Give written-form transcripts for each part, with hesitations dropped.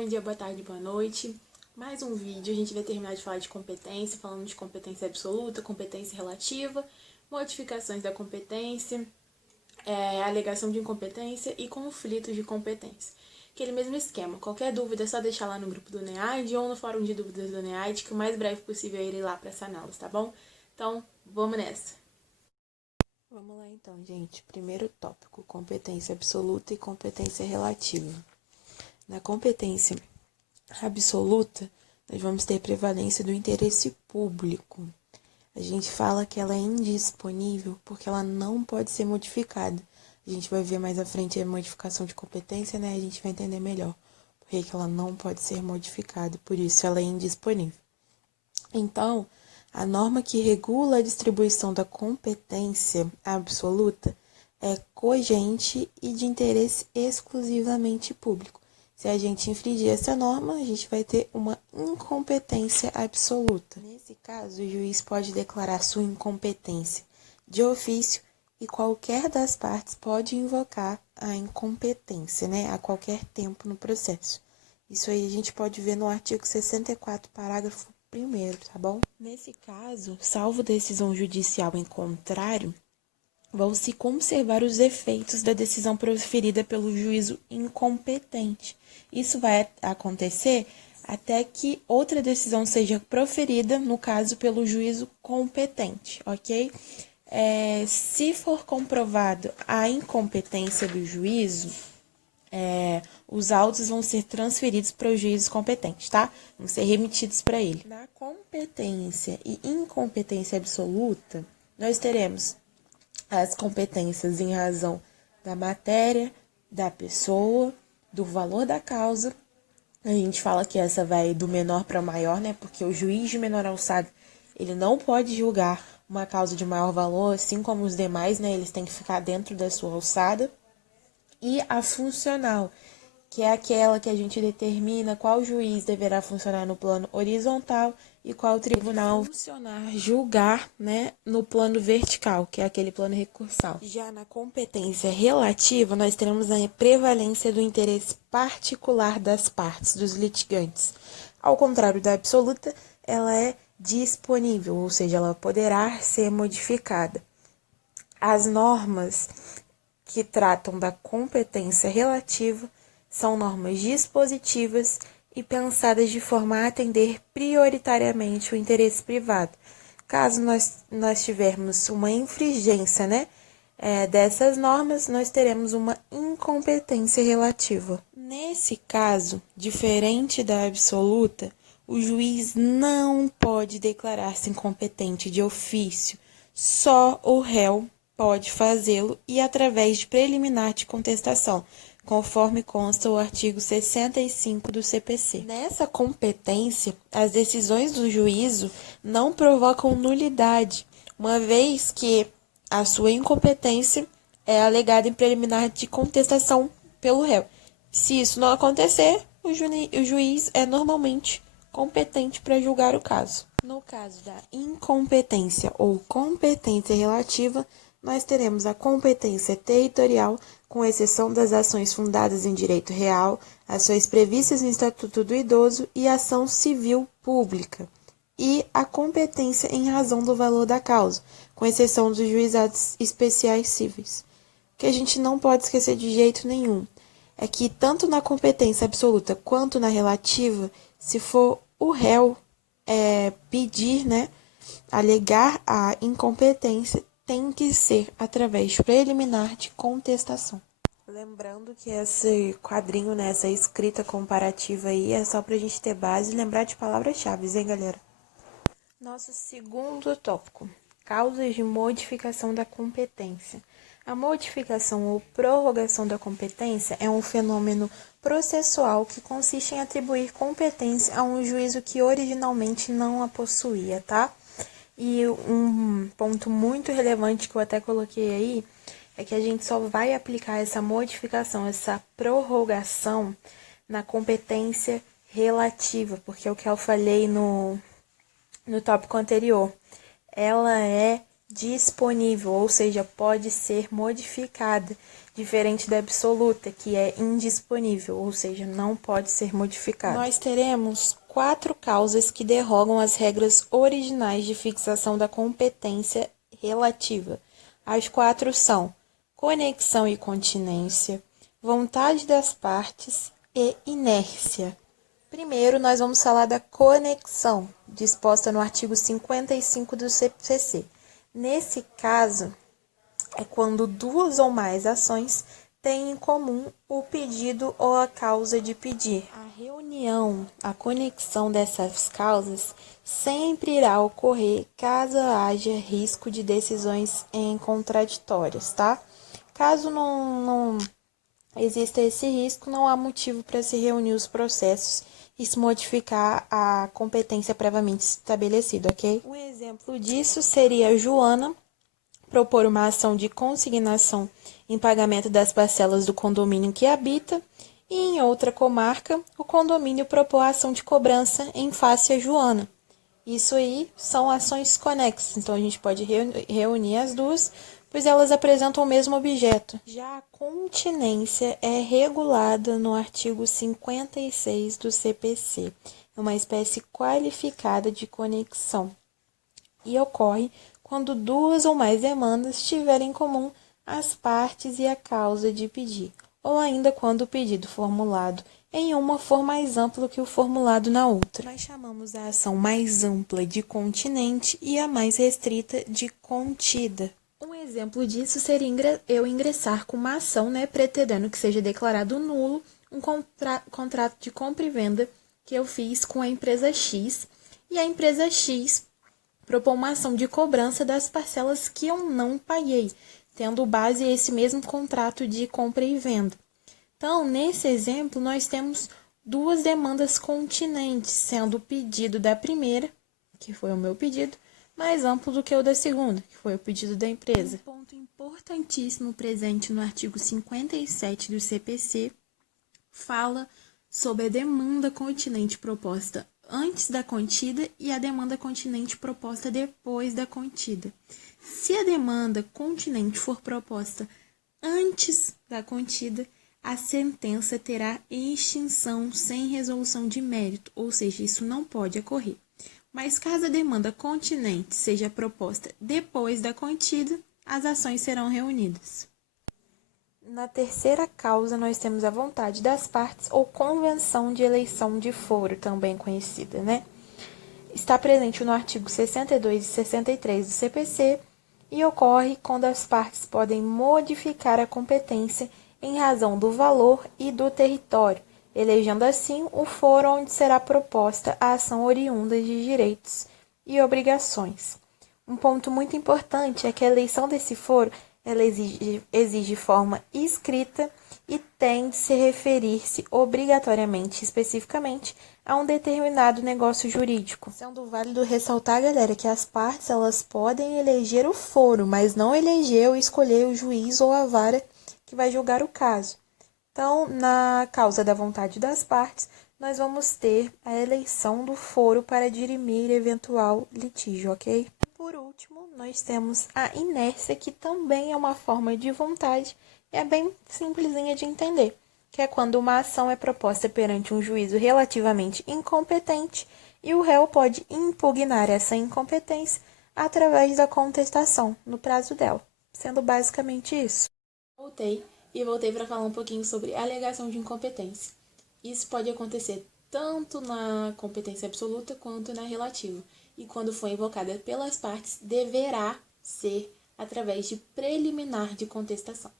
bom dia, boa tarde, boa noite. Mais um vídeo, a gente vai terminar de falar de competência, falando de competência absoluta, competência relativa, modificações da competência, alegação de incompetência e conflitos de competência. Aquele mesmo esquema, qualquer dúvida é só deixar lá no grupo do NEAID ou no fórum de dúvidas do NEAID, que o mais breve possível eu irei lá para saná-las, tá bom? Então, vamos nessa! Vamos lá então, gente. Primeiro tópico, competência absoluta e competência relativa. Na competência absoluta, nós vamos ter prevalência do interesse público. A gente fala que ela é indisponível porque ela não pode ser modificada. A gente vai ver mais à frente a modificação de competência, né? A gente vai entender melhor porque que ela não pode ser modificada, por isso ela é indisponível. Então, a norma que regula a distribuição da competência absoluta é cogente e de interesse exclusivamente público. Se a gente infringir essa norma, a gente vai ter uma incompetência absoluta. Nesse caso, o juiz pode declarar sua incompetência de ofício e qualquer das partes pode invocar a incompetência, né, a qualquer tempo no processo. Isso aí a gente pode ver no artigo 64, parágrafo 1º, tá bom? Nesse caso, salvo decisão judicial em contrário, vão se conservar os efeitos da decisão proferida pelo juízo incompetente. Isso vai acontecer até que outra decisão seja proferida, no caso, pelo juízo competente, ok? Se for comprovado a incompetência do juízo, os autos vão ser transferidos para o juiz competente, tá? Vão ser remetidos para ele. Na competência e incompetência absoluta, nós teremos as competências em razão da matéria, da pessoa, do valor da causa. A gente fala que essa vai do menor para o maior, né? Porque o juiz de menor alçada, ele não pode julgar uma causa de maior valor, assim como os demais, né? Eles têm que ficar dentro da sua alçada. E a funcional, que é aquela que a gente determina qual juiz deverá funcionar no plano horizontal e qual tribunal funcionar, julgar, né, no plano vertical, que é aquele plano recursal. Já na competência relativa, nós teremos a prevalência do interesse particular das partes, dos litigantes. Ao contrário da absoluta, ela é disponível, ou seja, ela poderá ser modificada. As normas que tratam da competência relativa são normas dispositivas e pensadas de forma a atender prioritariamente o interesse privado. Caso nós tivermos uma infringência, né, dessas normas, nós teremos uma incompetência relativa. Nesse caso, diferente da absoluta, o juiz não pode declarar-se incompetente de ofício, só o réu pode fazê-lo e através de preliminar de contestação, conforme consta o artigo 65 do CPC. Nessa competência, as decisões do juízo não provocam nulidade, uma vez que a sua incompetência é alegada em preliminar de contestação pelo réu. Se isso não acontecer, o juiz é normalmente competente para julgar o caso. No caso da incompetência ou competência relativa, nós teremos a competência territorial, com exceção das ações fundadas em direito real, ações previstas no Estatuto do Idoso e ação civil pública, e a competência em razão do valor da causa, com exceção dos juizados especiais cíveis. O que a gente não pode esquecer de jeito nenhum é que tanto na competência absoluta quanto na relativa, se for o réu pedir, né, alegar a incompetência, tem que ser através de preliminar de contestação. Lembrando que esse quadrinho, né, essa escrita comparativa aí, é só pra gente ter base e lembrar de palavras-chave, hein, galera? Nosso segundo tópico, causas de modificação da competência. A modificação ou prorrogação da competência é um fenômeno processual que consiste em atribuir competência a um juízo que originalmente não a possuía, tá? E um ponto muito relevante que eu até coloquei aí é que a gente só vai aplicar essa modificação, essa prorrogação na competência relativa, porque é o que eu falei no tópico anterior. Ela é disponível, ou seja, pode ser modificada diferente da absoluta, que é indisponível, ou seja, não pode ser modificada. Nós teremos 4 causas que derrogam as regras originais de fixação da competência relativa. As 4 são conexão e continência, vontade das partes e inércia. Primeiro, nós vamos falar da conexão, disposta no artigo 55 do CPC. Nesse caso, é quando 2 ou mais ações têm em comum o pedido ou a causa de pedir. A conexão dessas causas sempre irá ocorrer caso haja risco de decisões contraditórias, tá? Caso não exista esse risco, não há motivo para se reunir os processos e se modificar a competência previamente estabelecida, ok? Um exemplo disso seria Joana propor uma ação de consignação em pagamento das parcelas do condomínio que habita, e em outra comarca, o condomínio propor a ação de cobrança em face a Joana. Isso aí são ações conexas, então a gente pode reunir as duas, pois elas apresentam o mesmo objeto. Já a continência é regulada no artigo 56 do CPC, é uma espécie qualificada de conexão, e ocorre quando 2 ou mais demandas tiverem em comum as partes e a causa de pedir, ou ainda quando o pedido formulado em uma for mais amplo que o formulado na outra. Nós chamamos a ação mais ampla de continente e a mais restrita de contida. Um exemplo disso seria eu ingressar com uma ação, pretendendo que seja declarado nulo um contrato de compra e venda que eu fiz com a empresa X, e a empresa X propor uma ação de cobrança das parcelas que eu não paguei, tendo base esse mesmo contrato de compra e venda. Então, nesse exemplo, nós temos 2 demandas continentes, sendo o pedido da primeira, que foi o meu pedido, mais amplo do que o da segunda, que foi o pedido da empresa. Um ponto importantíssimo presente no artigo 57 do CPC fala sobre a demanda continente proposta antes da contida e a demanda continente proposta depois da contida. Se a demanda continente for proposta antes da contida, a sentença terá extinção sem resolução de mérito, ou seja, isso não pode ocorrer. Mas caso a demanda continente seja proposta depois da contida, as ações serão reunidas. Na terceira causa, nós temos a vontade das partes ou convenção de eleição de foro, também conhecida, Está presente no artigo 62 e 63 do CPC e ocorre quando as partes podem modificar a competência em razão do valor e do território, elegendo assim o foro onde será proposta a ação oriunda de direitos e obrigações. Um ponto muito importante é que a eleição desse foro ela exige forma escrita e tem de se referir-se obrigatoriamente, especificamente, a um determinado negócio jurídico. Sendo válido ressaltar, galera, que as partes elas podem eleger o foro, mas não eleger ou escolher o juiz ou a vara que vai julgar o caso. Então, na causa da vontade das partes, nós vamos ter a eleição do foro para dirimir eventual litígio, ok? Por último, nós temos a inércia, que também é uma forma de vontade e é bem simplesinha de entender, que é quando uma ação é proposta perante um juízo relativamente incompetente e o réu pode impugnar essa incompetência através da contestação no prazo dela, sendo basicamente isso. Voltei para falar um pouquinho sobre alegação de incompetência. Isso pode acontecer tanto na competência absoluta quanto na relativa, e quando for invocada pelas partes, deverá ser através de preliminar de contestação.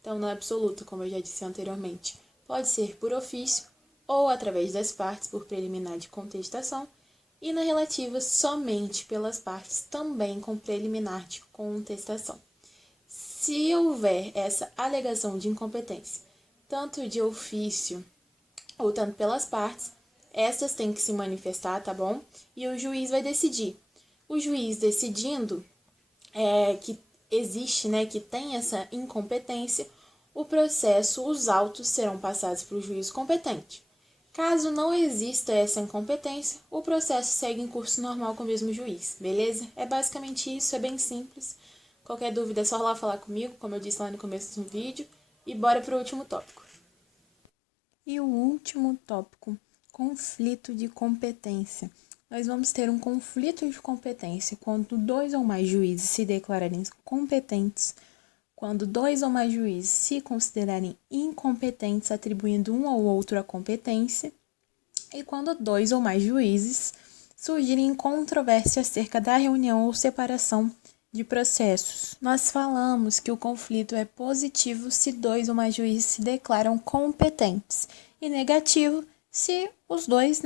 Então, na absoluta, como eu já disse anteriormente, pode ser por ofício ou através das partes por preliminar de contestação, e na relativa, somente pelas partes, também com preliminar de contestação. Se houver essa alegação de incompetência, tanto de ofício ou tanto pelas partes, essas têm que se manifestar, tá bom? E o juiz vai decidir. O juiz decidindo que existe, que tem essa incompetência, o processo, os autos serão passados para o juiz competente. Caso não exista essa incompetência, o processo segue em curso normal com o mesmo juiz, beleza? É basicamente isso, é bem simples. Qualquer dúvida é só lá falar comigo, como eu disse lá no começo do vídeo. E bora pro último tópico. E o último tópico, conflito de competência. Nós vamos ter um conflito de competência quando 2 ou mais juízes se declararem competentes, quando 2 ou mais juízes se considerarem incompetentes, atribuindo um ao outro a competência, e quando 2 ou mais juízes surgirem controvérsia acerca da reunião ou separação de processos. Nós falamos que o conflito é positivo se 2 ou mais juízes se declaram competentes e negativo se os 2,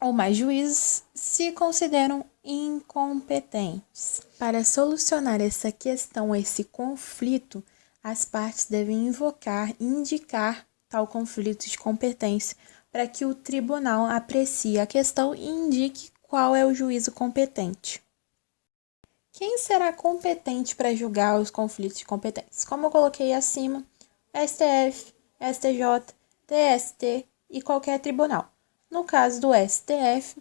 ou mais juízes se consideram incompetentes. Para solucionar essa questão, esse conflito, as partes devem invocar e indicar tal conflito de competência para que o tribunal aprecie a questão e indique qual é o juízo competente. Quem será competente para julgar os conflitos de competência? Como eu coloquei acima, STF, STJ, TST e qualquer tribunal. No caso do STF,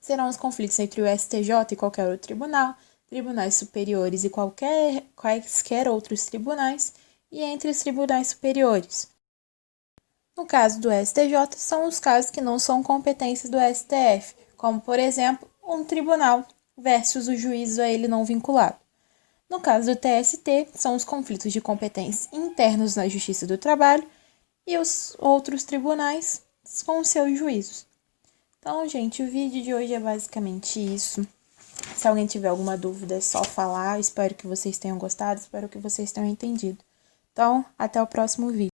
serão os conflitos entre o STJ e qualquer outro tribunal, tribunais superiores e quaisquer outros tribunais, e entre os tribunais superiores. No caso do STJ, são os casos que não são competência do STF, como, por exemplo, um tribunal versus o juízo a ele não vinculado. No caso do TST, são os conflitos de competência internos na Justiça do Trabalho e os outros tribunais com seus juízos. Então, gente, o vídeo de hoje é basicamente isso. Se alguém tiver alguma dúvida, é só falar. Espero que vocês tenham gostado, espero que vocês tenham entendido. Então, até o próximo vídeo.